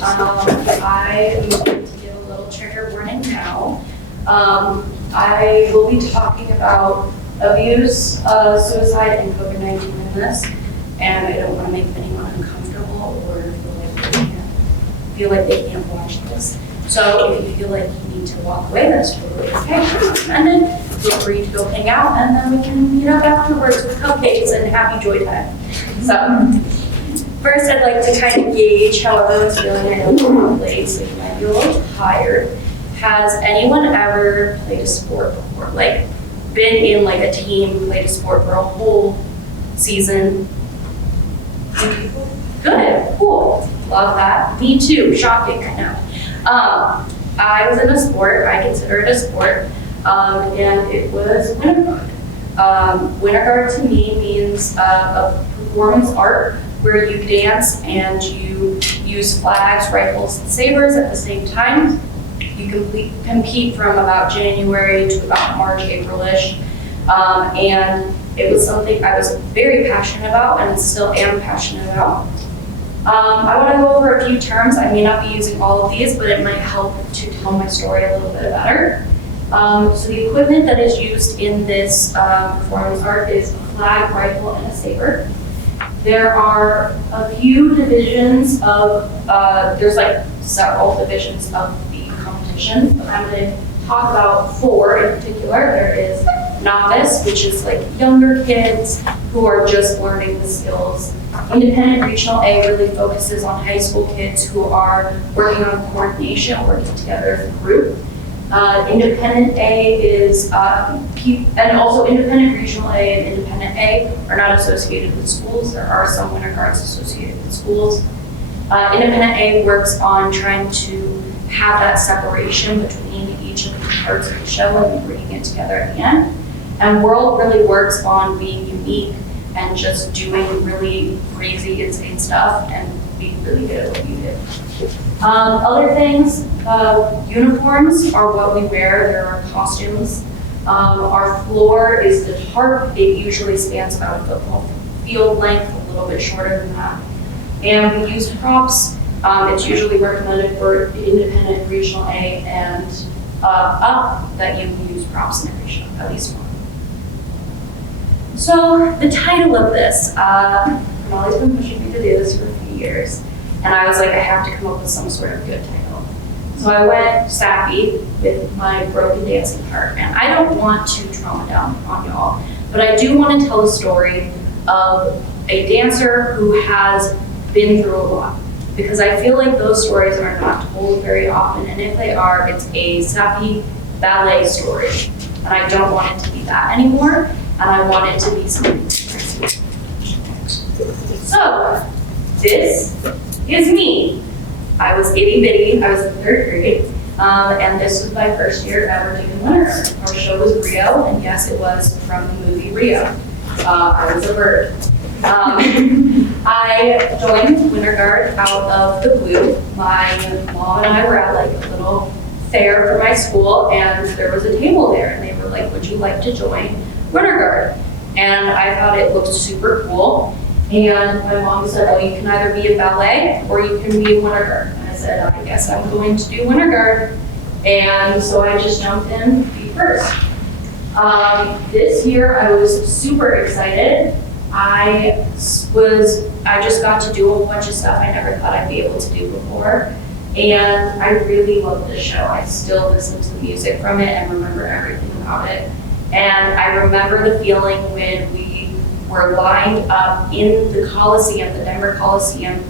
I am going to give a little trigger warning now. I will be talking about abuse, suicide, and COVID-19 in this, and I don't want to make anyone uncomfortable or feel like they can't watch this. So if you feel like you need to walk away, that's totally okay. I'm not offended. Feel free to go hang out, and then we can meet up afterwards with cupcakes and happy joy time. So first, I'd like to kind of gauge how everyone's feeling. I know we're late, so you might be a little tired. Has anyone ever played a sport before? Like, been in like a team, played a sport for a whole season? Good, cool, love that. Me too, shocking, I know. I was in a sport, I consider it a sport, and it was winter guard. Winter guard to me means a performance art where you dance and you use flags, rifles, and sabers at the same time. You compete from about January to about March, April-ish. And it was something I was very passionate about and still am passionate about. I want to go over a few terms. I may not be using all of these, but it might help to tell my story a little bit better. So the equipment that is used in this performance art is a flag, rifle, and a saber. There are a few divisions of, there's like several divisions of the competition, but I'm going to talk about 4 in particular. There is novice, which is like younger kids who are just learning the skills. Independent Regional A really focuses on high school kids who are working on coordination, working together as a group. Independent A is, and also Independent Regional A and Independent A are not associated with schools. There are some winter guards associated with schools. Independent A works on trying to have that separation between each of the parts of the show and bringing it together at the end. And World really works on being unique and just doing really crazy, insane stuff and being really good at what you do. Other things, uniforms are what we wear. There are costumes. Our floor is the tarp. It usually spans about a football field length, a little bit shorter than that. And we use props. It's usually recommended for Independent Regional A and up that you can use props in every show, at least one. So the title of this, Molly's been pushing me to do this for a few years, and I was like, I have to come up with some sort of good title. So I went sappy with my broken dancing part, and I don't want to trauma down on y'all, but I do want to tell the story of a dancer who has been through a lot, because I feel like those stories are not told very often, and if they are, it's a sappy ballet story, and I don't want it to be that anymore. And I want it to be something crazy. So, this is me. I was itty bitty, I was in 3rd grade, and this was my first year ever doing winter guard. Our show was Rio, and yes, it was from the movie Rio. I was a bird. I joined winter guard out of the blue. My mom and I were at like a little fair for my school, and there was a table there, and they were like, would you like to join winter guard? And I thought it looked super cool. And my mom said, oh, you can either be in ballet or you can be in winter guard. And I said, I guess I'm going to do winter guard. And so I just jumped in feet first. This year I was super excited. I just got to do a whole bunch of stuff I never thought I'd be able to do before. And I really loved the show. I still listen to the music from it and remember everything about it. And I remember the feeling when we were lined up in the Coliseum, the Denver Coliseum,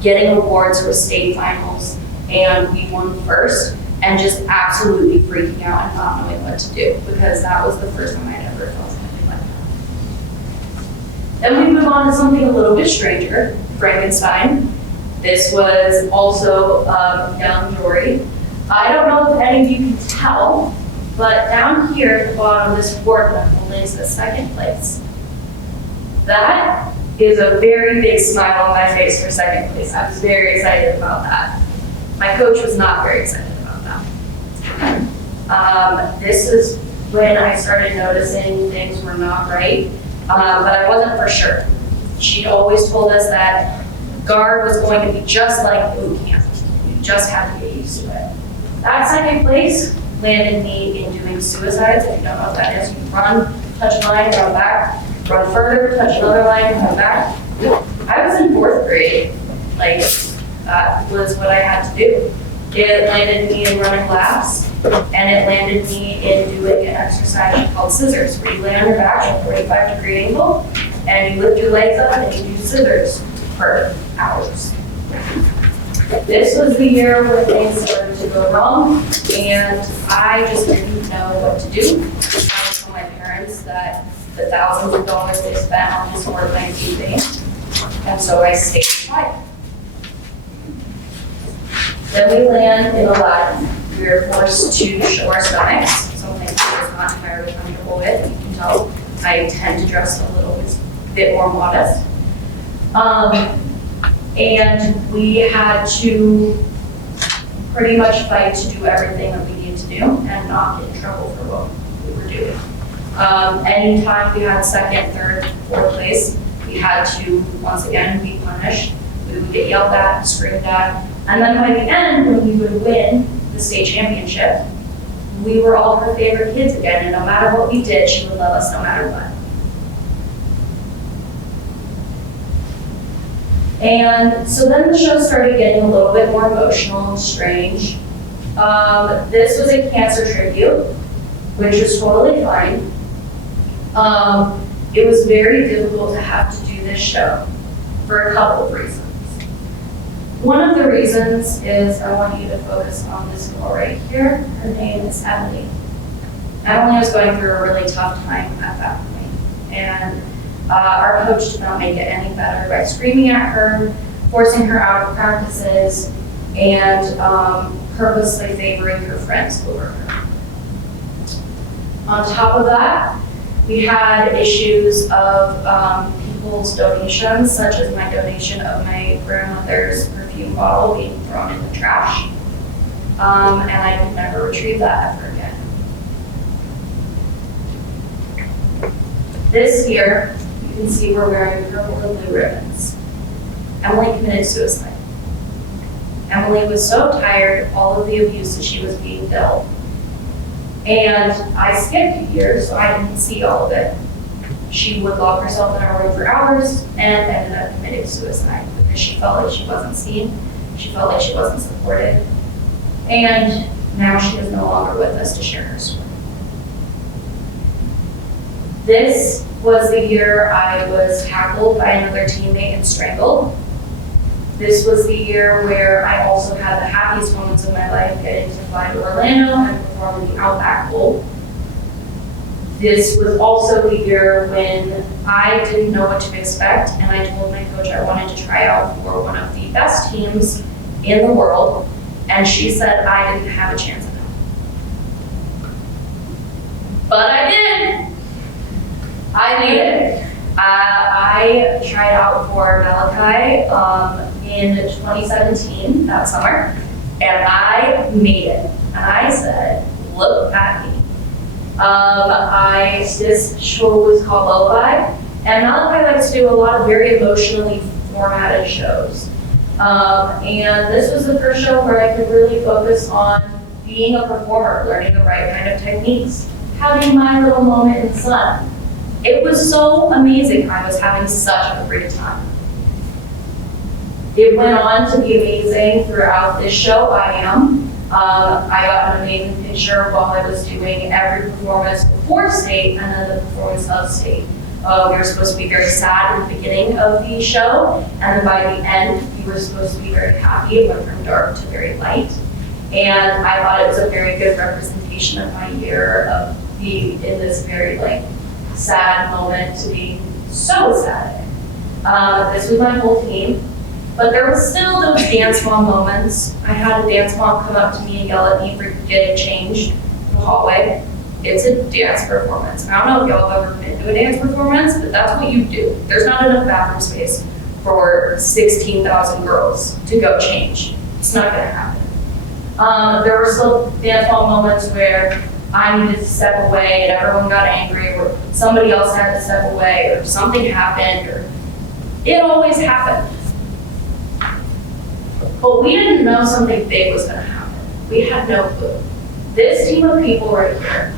getting awards for state finals, and we won first, and just absolutely freaking out and not knowing what to do, because that was the first time I'd ever felt something like that. Then we move on to something a little bit stranger, Frankenstein. This was also young Jorie. I don't know if any of you can tell, but down here at the bottom of this board that I'm holding says 2nd place. That is a very big smile on my face for 2nd place. I was very excited about that. My coach was not very excited about that. This is when I started noticing things were not right, but I wasn't for sure. She'd always told us that guard was going to be just like boot camp. just had to get used to it. That second place landed me in doing suicides. If you don't know what that is, you run, touch a line, run back, run further, touch another line, run back. I was in 4th grade, like that was what I had to do. It landed me in running laps, and it landed me in doing an exercise called scissors, where you lay on your back at a 45-degree angle, and you lift your legs up and you do scissors for hours. This was the year when things started to go wrong, and I just didn't know what to do. I told my parents that the thousands of dollars they spent on this organizing thing, and so I stayed quiet. Then we land in Aladdin. We were forced to show our stomachs, something I was not entirely comfortable with. You can tell I tend to dress a little bit more modest. And we had to pretty much fight to do everything that we needed to do and not get in trouble for what we were doing. Anytime we had 2nd, 3rd, 4th place, we had to, once again, be punished. We would get yelled at, screamed at, and then by the end, when we would win the state championship, we were all her favorite kids again, and no matter what we did, she would love us no matter what. And so then the show started getting a little bit more emotional and strange. This was a cancer tribute, which was totally fine. It was very difficult to have to do this show for a couple of reasons. One of the reasons is I want you to focus on this girl right here. Her name is Emily. Emily was going through a really tough time at that point, and our coach did not make it any better by screaming at her, forcing her out of practices, and purposely favoring her friends over her. On top of that, we had issues of people's donations, such as my donation of my grandmother's perfume bottle being thrown in the trash, and I could never retrieve that ever again. This year, you can see we're wearing purple and blue ribbons. Emily committed suicide. Emily was so tired of all of the abuse that she was being dealt. And I skipped a year, so I didn't see all of it. She would lock herself in her room for hours and ended up committing suicide because she felt like she wasn't seen, she felt like she wasn't supported, and now she is no longer with us to share her story. This was the year I was tackled by another teammate and strangled. This was the year where I also had the happiest moments of my life, getting to fly to Orlando and perform in the Outback Bowl. This was also the year when I didn't know what to expect, and I told my coach I wanted to try out for one of the best teams in the world, and she said I didn't have a chance at it. But I did. I made it. I tried out for Malachi in 2017, that summer, and I made it. And I said, look at me. This show was called Lo-Fi, and Malachi likes to do a lot of very emotionally formatted shows. And this was the first show where I could really focus on being a performer, learning the right kind of techniques, having my little moment in the sun. It was so amazing. I was having such a great time. It went on to be amazing throughout this show, I Am. I got an amazing picture while I was doing every performance before state and then the performance of state. We were supposed to be very sad at the beginning of the show, and then by the end, we were supposed to be very happy. It went from dark to very light. And I thought it was a very good representation of my year of being in this very sad moment to being so sad. This was my whole team. But there was still those dance mom moments. I had a dance mom come up to me and yell at me for getting changed in the hallway. It's a dance performance. I don't know if y'all have ever been to a dance performance, but that's what you do. There's not enough bathroom space for 16,000 girls to go change. It's not gonna happen. There were still dance mom moments where I needed to step away and everyone got angry, or somebody else had to step away, or something happened, or it always happened. But we didn't know something big was gonna happen. We had no clue. This team of people right here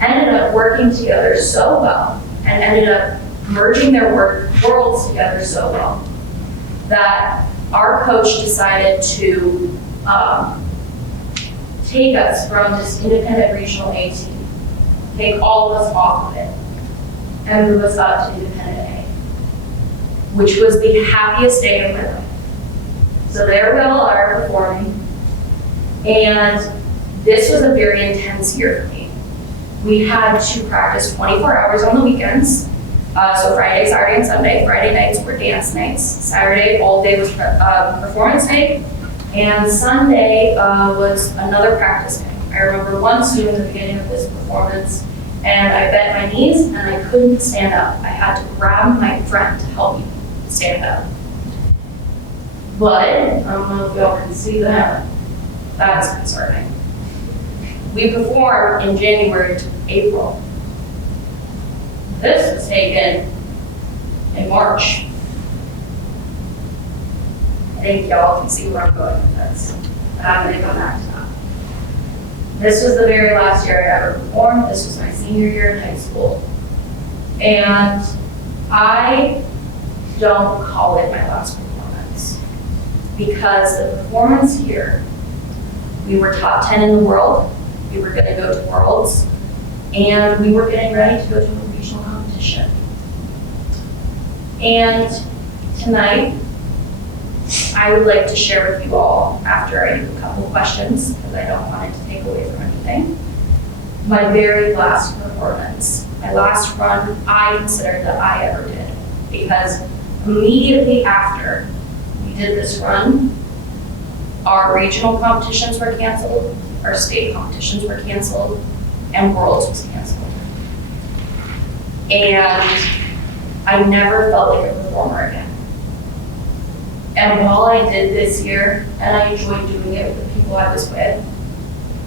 ended up working together so well and ended up merging their worlds together so well that our coach decided to take us from this independent regional A team, take all of us off of it, and move us up to independent A, which was the happiest day of my life. So there we all are performing, and this was a very intense year for me. We had to practice 24 hours on the weekends. So Friday, Saturday, and Sunday. Friday nights were dance nights. Saturday, all day was performance night. And Sunday was another practice night. I remember once doing the beginning of this performance, and I bent my knees and I couldn't stand up. I had to grab my friend to help me stand up. But, I don't know if y'all can see that. That's concerning. We performed in January to April. This was taken in March. I think y'all can see where I'm going with this. I'm going to come back to that. This was the very last year I ever performed. This was my senior year in high school. And I don't call it my last performance because the performance here, we were top 10 in the world. We were going to go to Worlds, and we were getting ready to go to a regional competition. And tonight, I would like to share with you all, after I do a couple questions, because I don't want it to take away from anything, my very last performance. My last run I consider that I ever did, because immediately after we did this run, our regional competitions were canceled, our state competitions were canceled, and Worlds was canceled. And I never felt like a performer again. And while I did this year, and I enjoyed doing it with the people I was with,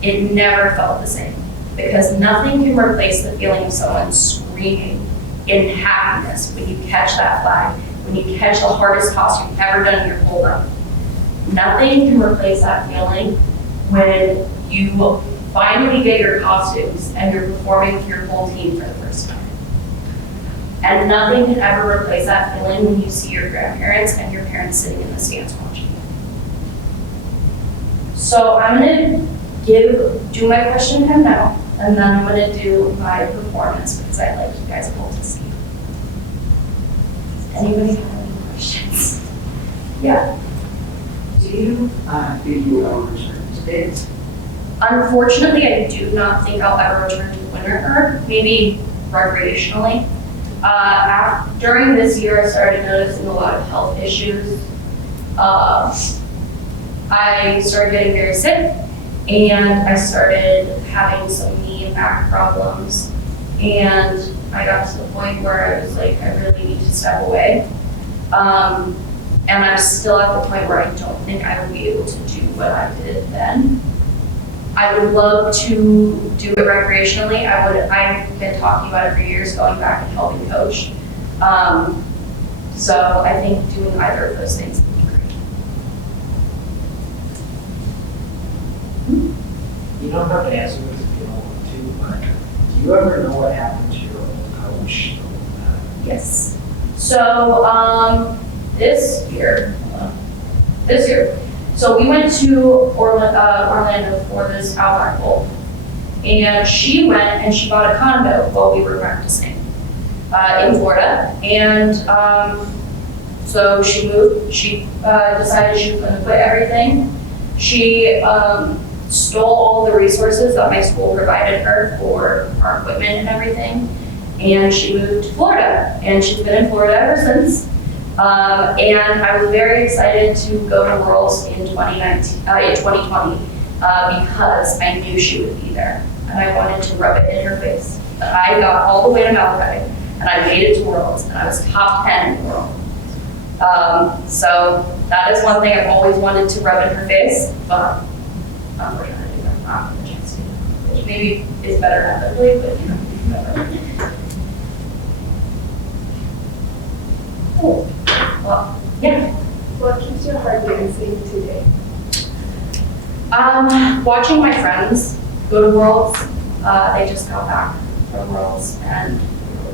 it never felt the same. Because nothing can replace the feeling of someone screaming in happiness when you catch that flag, when you catch the hardest toss you've ever done in your whole life. Nothing can replace that feeling when you finally get your costumes and you're performing with your whole team for the first time. And nothing can ever replace that feeling when you see your grandparents and your parents sitting in the stands watching you. So I'm gonna do my question time now, and then I'm gonna do my performance because I'd like you guys all to see. Does anybody have any questions? Yeah. Do you think you will return to States? Unfortunately, I do not think I'll ever return to Winter, maybe recreationally. During this year, I started noticing a lot of health issues. I started getting very sick, and I started having some knee and back problems. And I got to the point where I was like, I really need to step away. And I'm still at the point where I don't think I would be able to do what I did then. I would love to do it recreationally. I've been talking about it for years, going back and helping coach. So I think doing either of those things would be great. You don't have to answer this if you don't want to, but do you ever know what happened to your old coach? Yes. So this year, so we went to Orlando for this Outback Bowl, and she went and she bought a condo while we were practicing in Florida, and so she moved. She decided she was going to quit everything. She stole all the resources that my school provided her for our equipment and everything, and she moved to Florida, and she's been in Florida ever since. And I was very excited to go to Worlds in 2020 because I knew she would be there, and I wanted to rub it in her face. But I got all the way to Malachi, and I made it to Worlds, and I was top 10 in the world. So that is one thing I've always wanted to rub in her face, but unfortunately I'm not going to chance to do that, which maybe is better ethically, but you know, whatever. Cool. Well, yeah. What keeps your heart dancing today? Watching my friends go to Worlds, they just got back from Worlds, and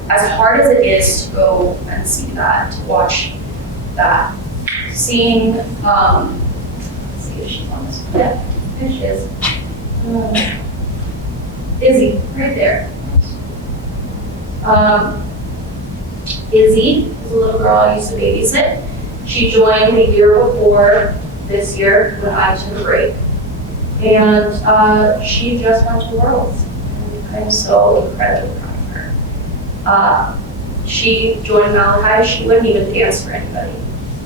as hard as it is to go and see that, to watch that, seeing, let's see if she's on this one. Yeah, there she is. Izzy, right there. Izzy is a little girl I used to babysit. She joined the year before this year when I took a break. And she just went to Worlds. And I'm so incredibly proud of her. She joined Malachi. She wouldn't even dance for anybody.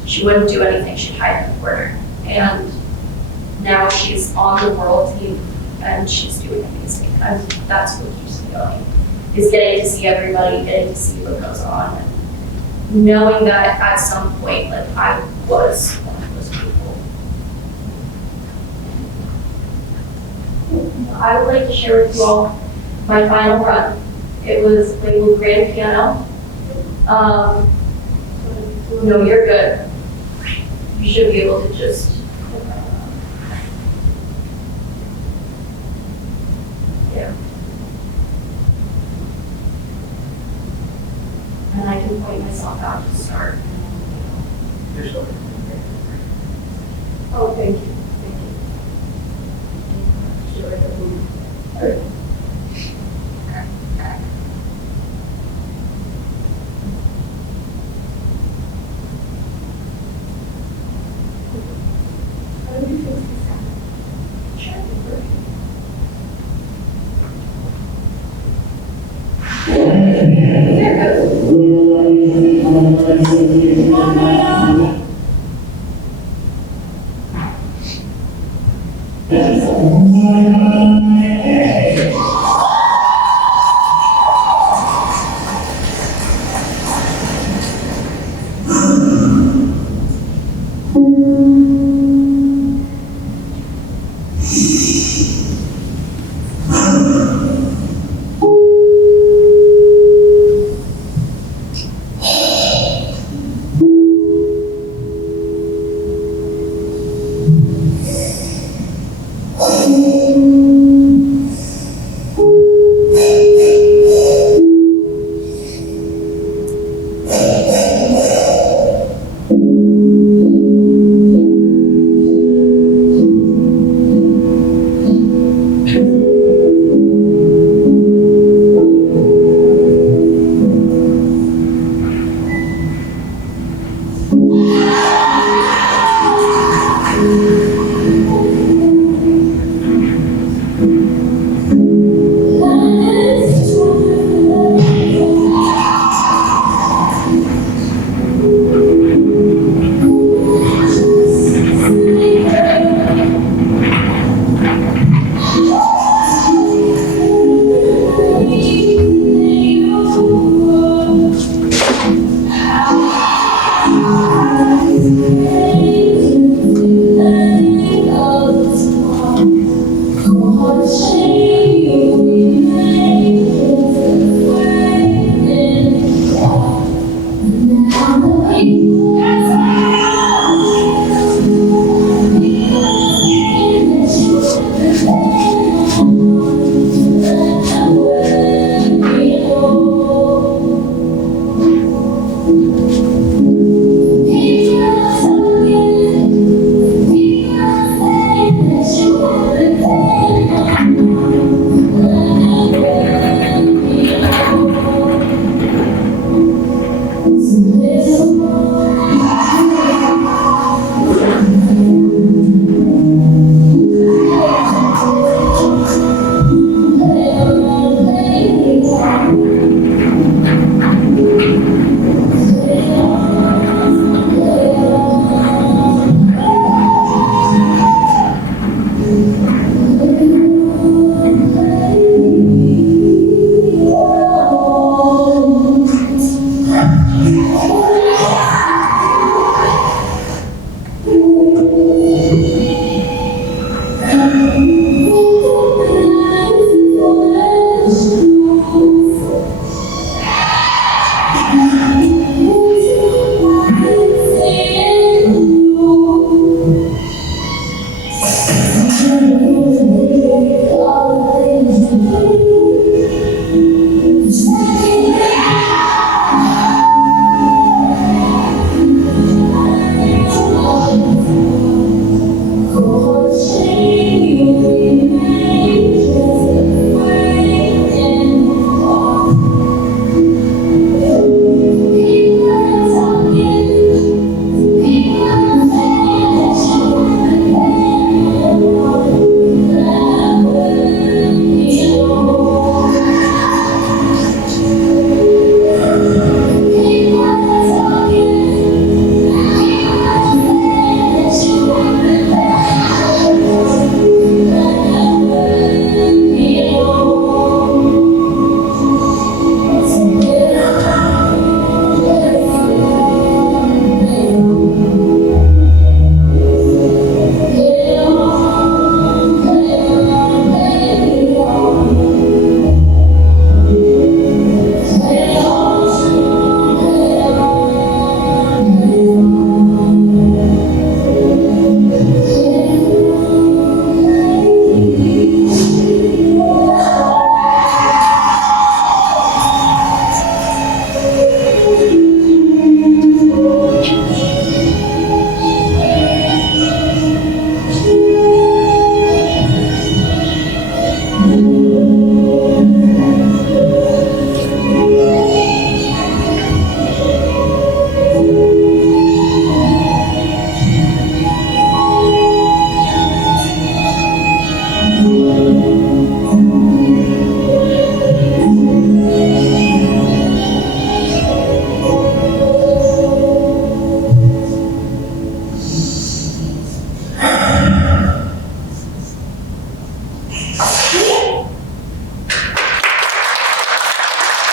She wouldn't do anything. She'd hide in the corner. And now she's on the world team and she's doing amazing. And that's what keeps me going, is getting to see everybody, getting to see what goes on, and knowing that at some point, like, I was one of those people. I would like to share with you all my final run. It was labeled grand piano. No, you're good. You should be able to just. Yeah. And I can point myself out to start. Oh, thank you. Thank you. How do you fix this out? Sure, you're working.